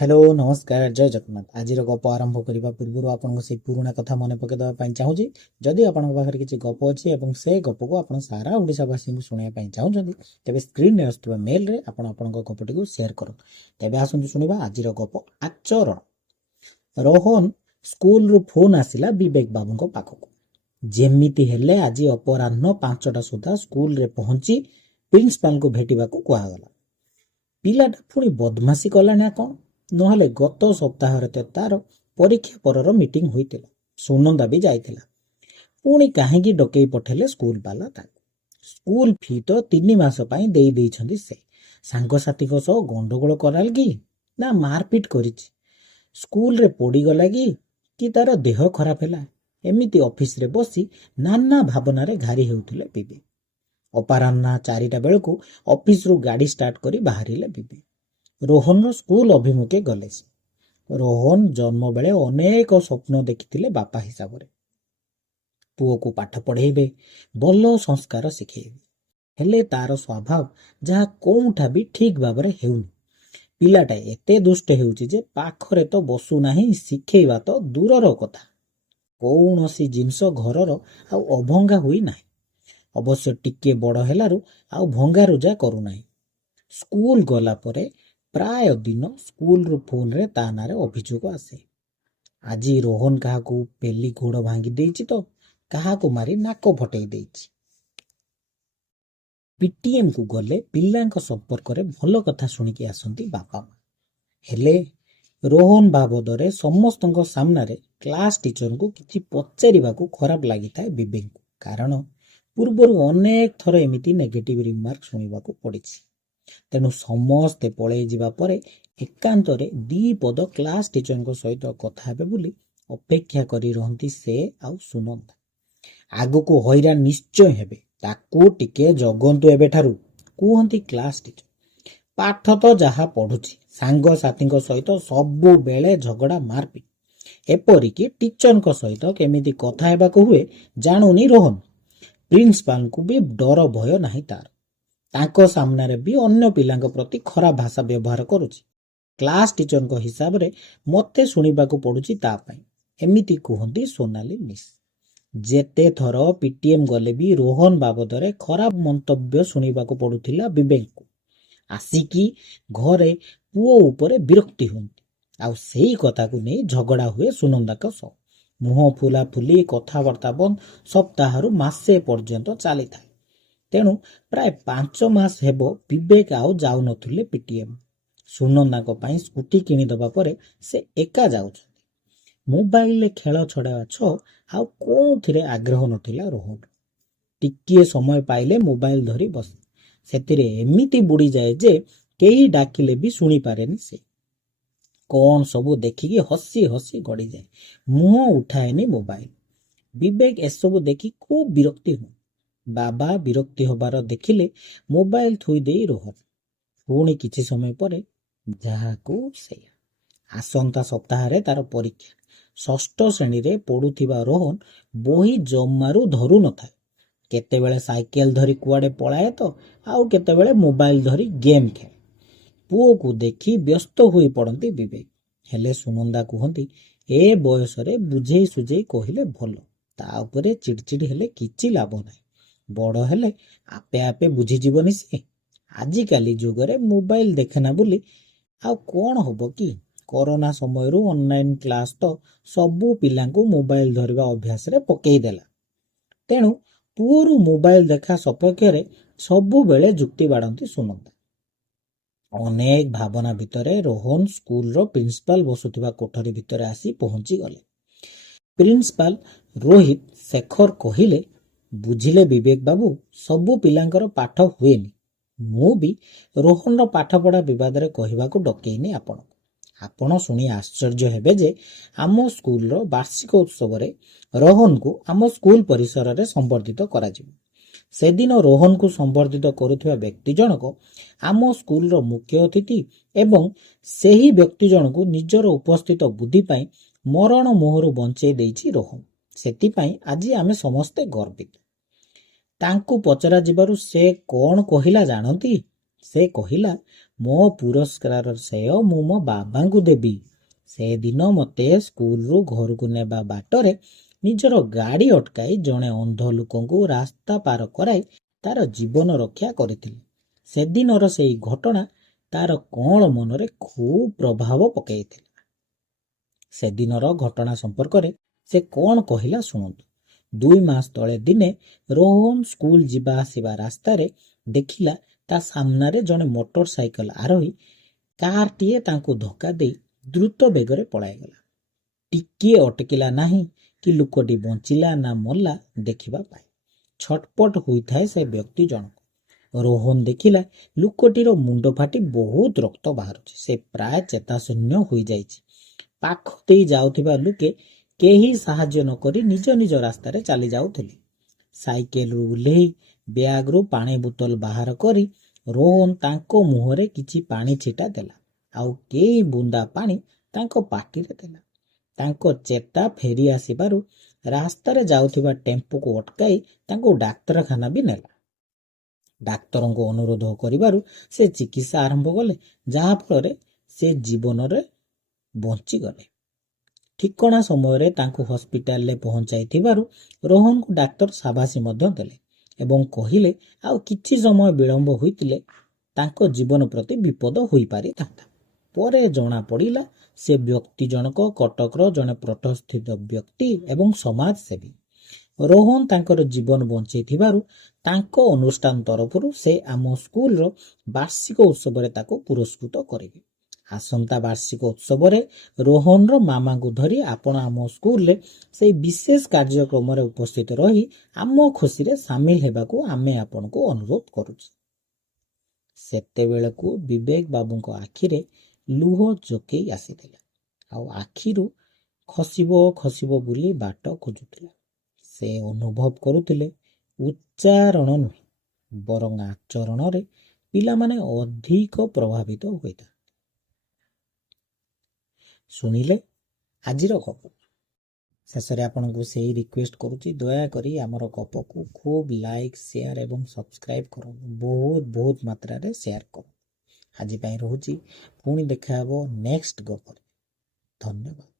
Hello नमस्कार जय जगन्नाथ आज गप आरंभ करने पूर्व आपको से पुराणा कथा मन पकईदेवाई चाहूँगी जदि आप किसी गप अच्छी से गप को आप सारा ओडावासी को शुणाई चाहते तेज स्क्रीन में आसुवा मेल रे आपण गपटी को सेयार करूँ तेज आसतु शुणा आज गप आचरण। रोहन स्कूल रु फोन आसला विवेक बाबू पाखक जेमिति हेले आज अपराह्न 5टा सुधा स्कूल रे पहुंची प्रिंसिपाल को भेटिबा को कहगला। पिलाटा पुणी बदमाशी कला ना कौन नहले गत सप्ताह तार परीक्षा परर मीटिंग होइतिला सुनंदा भी जाइतिला पुणी काहेकी डकई पठेले स्कूल वाला स्कूल फी तो 3 मास पई देई देइछंदी से सांगसाथी को सह गंडगोल कराल कि ना मारपीट करिछि स्कूल रे पड़ी गला कि तार देह खराब हैला एमिति ऑफिस रे बसी नाना भावना रे घारी हेउथिले बिबे। अपराह्न 4टा बेलू ऑफिस रु गाड़ी स्टार्ट करी बाहरिले बिबे। रोहन स्कूल अभिमुखे गले से रोहन जन्म बेले अनेक स्वप्न देखिथिले बापा हिसाब रे पुओ को पाठ पढ़ेबे भल संस्कार शिखेबे हेले तार स्वभाव जहा कोउठा भी ठीक भाबरे हेउनी पिलाटा एते दुष्ट हेउची जे पाखरे तो बसु नाही शिखेबा तो दूरर कथा कौनसी जिनस घरर आ अभंगा हुई नाही अवश्य टिके बड़ हेलारु आ भंगा रुजा करू नाही। स्कूल गला परे प्राय दिन स्कूल रु फोन रे ता नारे अभियोग आसे आज रोहन कहा पेली गोड़ भांगी देइछि तो कहा मारी नाक फटई देइछि। पीटीएम को गले पिलांक संपर्क रे भल कथा सुनिकी आसंती बापा माँ हेले रोहन बाबदरे समस्तंक सामना रे क्लास टीचर को किछि पचारिबा को खराब लागि थाए विवेक को कारण पूर्वर अनेक थर एमिति नेगेटिव रिमार्क सुनिबा को पड़िछि तेणु समस्ते पलई जिबा परे एकांत रे 2 पद क्लास टीचर सहित कथा हेबे बोली अपेक्षा करी रहंती से आउ सुनंदा आगु को हैरान निश्चय हेबे ताकू टिके जगंतु एबे ठारू कुहंती क्लास टीचर पाठ तो जहा पढुछि सांग साथी सहित सबु बेले झगड़ा मारपीट एपरिकी टीचर सहित केमिति कथा हेबाको हुए जानुनी रोहन प्रिंसिपाल को भी डर भय नाही तार तांको सामने रे भी अन्य पिलांक प्रति खराब भाषा व्यवहार करुछि क्लास टीचर को हिसाब रे मते सुनिबा को पडुछि ता पई एमिति कुहंती सोनाली मिस जेते थर पीटीएम गले भी रोहन बाबदरे खराब मंतव्य सुनिबा को पडुथिला विवेक को आसिकी घरे पुओ ऊपर विरक्ति हुंती आ सेही कथा को नै झगड़ा हुए सुनंदा का सह मुह फुला फुली कथबार्ता बंद सप्ताह मासे पर्यंत चली था तेणु प्राय 5 मास हेबो विवेक आउ जाउ नथुले पीटीएम सुनंदा को पाई स्कूटी किनी दबा परे से एका जाउछथि मोबाइल ले खेल छड़ा छ आउ कोउथिरे आग्रह नथिला रोहन टिकिए समय पाइले मोबाइल धरी बस सेतिरे एमिति बुड़ी जाए जे केही डाकिले भी सुनी पारेनी से कौन सबू देखिकी हसी हसी गड़ी जाए मुह उठाएनी मोबाइल विवेक एसबू देखी खूब विरक्ति हूँ बाबा विरक्ति होबार देखिले मोबाइल थुई दे रोहन पुणी किछि समय परे जहाकू सेया आसंता सप्ताह रे तार परीक्षा 6ठ श्रेणी रे पढ़ुथिबा रोहन बही जमारू धरू न थाए केतेबेले साइकेल धरी कुआडे पळाए तो आउ केतेबेले मोबाइल धरी गेम खेले पुओ को देखी व्यस्त हुई पड़ती विवेक हेले सुनंदा कहती ए बयस रे बुझे सुझे कहले भल ता उपरे चिड़चिड़ हेले किछि लाभ नाही बड़ हेले आपे आपे बुझी जीवनी से आजिकाली जुगरे मोबाइल देखेना बोली आउ कौन होबो कि कोरोना समय रु ऑनलाइन क्लास तो सबु पिलांकु मोबाइल धरिबा अभ्यास रे पकेई देला तेणु पुओरु मोबाइल देखा सपक्ष रे सबु बेले जुक्ति बाड़ती सुनंदा अनेक भावना भितरे रोहन स्कूल रो प्रिंसिपाल बसुथिबा कोठरी भितरे आसी पहुंची गले प्रिंसिपाल रोहित शेखर कहिले बुझिले विवेक बाबू सबु पिलांकर पाठ हुएनी मु भी रोहन रो पाठ पढ़ा विवाद रे कहिबा को डकेइनी आपण सुनी आश्चर्य हेबे जे आम स्कूल रो वार्षिक उत्सव रे रोहन को आम स्कूल परिसर रे संबर्धित करा जिवो से दिन रोहन को संबर्धित करुथिबा व्यक्ति जनक आम स्कूल रो मुख्य अतिथि एवं सेही व्यक्ति जनक निजर उपस्थित बुद्धि पाई मरण मोहरु बंचई देइछि रोहन सेति पाई आज आमे समस्ते गर्वित तांकु पचरा जिबारु से कौन कहिला जानती ସେ କହିଲା, ମୋ ପୁରସ୍କାରର ଶ୍ରେୟ ମୁଁ ମୋ ବାବାଙ୍କୁ ଦେବି। ସେଦିନ ମୋତେ ସ୍କୁଲରୁ ଘରକୁ ନେବା ବାଟରେ ନିଜର ଗାଡ଼ି ଅଟକାଇ ଜଣେ ଅନ୍ଧ ଲୋକଙ୍କୁ ରାସ୍ତା ପାର କରାଇ ତାର ଜୀବନ ରକ୍ଷା କରିଥିଲେ। ସେଦିନର ସେଇ ଘଟଣା ତାର କଅଁଳ ମନରେ ଖୁବ୍ ପ୍ରଭାବ ପକାଇଥିଲା। ସେଦିନର ଘଟଣା ସମ୍ପର୍କରେ ସେ କ'ଣ କହିଲା ଶୁଣନ୍ତୁ। 2 ମାସ ତଳେ ଦିନେ ରୋହନ ସ୍କୁଲ ଯିବା ଆସିବା ରାସ୍ତାରେ ଦେଖିଲା ତା ସାମ୍ନାରେ ଜଣେ ମୋଟର ସାଇକେଲ ଆରୋହୀ କାରଟିଏ ତାଙ୍କୁ ଧକ୍କା ଦେଇ ଦ୍ରୁତ ବେଗରେ ପଳାଇଗଲା। ଟିକିଏ ଅଟକିଲା ନାହିଁ କି ଲୋକଟି ବଞ୍ଚିଲା ନା ମଲା ଦେଖିବା ପାଇଁ। ଛଟପଟ ହୋଇଥାଏ ସେ ବ୍ୟକ୍ତି ଜଣକ। ରୋହନ ଦେଖିଲା ଲୋକଟିର ମୁଣ୍ଡ ଫାଟି ବହୁତ ରକ୍ତ ବାହାରୁଛି। ସେ ପ୍ରାୟ ଚେତାଶୂନ୍ୟ ହୋଇଯାଇଛି। ପାଖ ଦେଇ ଯାଉଥିବା ଲୋକେ କେହି ସାହାଯ୍ୟ ନ କରି ନିଜ ନିଜ ରାସ୍ତାରେ ଚାଲି ଯାଉଥିଲେ। ସାଇକେଲରୁ ଓହ୍ଲେଇ ବ୍ୟାଗରୁ ପାଣି ବୋତଲ ବାହାର କରି ରୋହନ ତାଙ୍କ ମୁହଁରେ କିଛି ପାଣି ଛିଟା ଦେଲା, ଆଉ କେଇ ବୁନ୍ଦା ପାଣି ତାଙ୍କ ପାଟିରେ ଦେଲା। ତାଙ୍କ ଚେତା ଫେରି ଆସିବାରୁ ରାସ୍ତାରେ ଯାଉଥିବା ଟେମ୍ପୋକୁ ଅଟକାଇ ତାଙ୍କୁ ଡାକ୍ତରଖାନା ବି ନେଲା। ଡାକ୍ତରଙ୍କୁ ଅନୁରୋଧ କରିବାରୁ ସେ ଚିକିତ୍ସା ଆରମ୍ଭ କଲେ, ଯାହାଫଳରେ ସେ ଜୀବନରେ ବଞ୍ଚିଗଲେ। ଠିକଣା ସମୟରେ ତାଙ୍କୁ ହସ୍ପିଟାଲରେ ପହଞ୍ଚାଇଥିବାରୁ ରୋହନଙ୍କୁ ଡାକ୍ତର ସାବାସୀ ମଧ୍ୟ ଦେଲେ ଏବଂ କହିଲେ ଆଉ କିଛି ସମୟ ବିଳମ୍ବ ହୋଇଥିଲେ ତାଙ୍କ ଜୀବନ ପ୍ରତି ବିପଦ ହୋଇପାରିଥାନ୍ତା। ପରେ ଜଣାପଡ଼ିଲା ସେ ବ୍ୟକ୍ତି ଜଣକ କଟକର ଜଣେ ପ୍ରତିଷ୍ଠିତ ବ୍ୟକ୍ତି ଏବଂ ସମାଜସେବୀ। ରୋହନ ତାଙ୍କର ଜୀବନ ବଞ୍ଚେଇଥିବାରୁ ତାଙ୍କ ଅନୁଷ୍ଠାନ ତରଫରୁ ସେ ଆମ ସ୍କୁଲର ବାର୍ଷିକ ଉତ୍ସବରେ ତାକୁ ପୁରସ୍କୃତ କରିବେ। ଆସନ୍ତା ବାର୍ଷିକ ଉତ୍ସବରେ ରୋହନର ମାମାଙ୍କୁ ଧରି ଆପଣ ଆମ ସ୍କୁଲରେ ସେହି ବିଶେଷ କାର୍ଯ୍ୟକ୍ରମରେ ଉପସ୍ଥିତ ରହି ଆମ ଖୁସିରେ ସାମିଲ ହେବାକୁ ଆମେ ଆପଣଙ୍କୁ ଅନୁରୋଧ କରୁଛୁ। ସେତେବେଳକୁ ବିବେକ ବାବୁଙ୍କ ଆଖିରେ ଲୁହ ଚୋକେଇ ଆସିଥିଲା, ଆଉ ଆଖିରୁ ଖସିବ ଖସିବ ବୋଲି ବାଟ ଖୋଜୁଥିଲା। ସେ ଅନୁଭବ କରୁଥିଲେ ଉଚ୍ଚାରଣ ନୁହେଁ ବରଂ ଆଚରଣରେ ପିଲାମାନେ ଅଧିକ ପ୍ରଭାବିତ ହୋଇଥାନ୍ତି। ଶୁଣିଲେ ଆଜିର ଗପ। ଶେଷରେ ଆପଣଙ୍କୁ ସେଇ ରିକ୍ୱେଷ୍ଟ କରୁଛି, ଦୟାକରି ଆମର ଗପକୁ ଖୁବ୍ ଲାଇକ୍, ସେୟାର ଏବଂ ସବସ୍କ୍ରାଇବ୍ କରନ୍ତୁ। ବହୁତ ମାତ୍ରାରେ ସେୟାର କରନ୍ତୁ। ଆଜି ପାଇଁ ରହୁଛି, ପୁଣି ଦେଖା ହେବ ନେକ୍ସଟ ଗପରେ। ଧନ୍ୟବାଦ।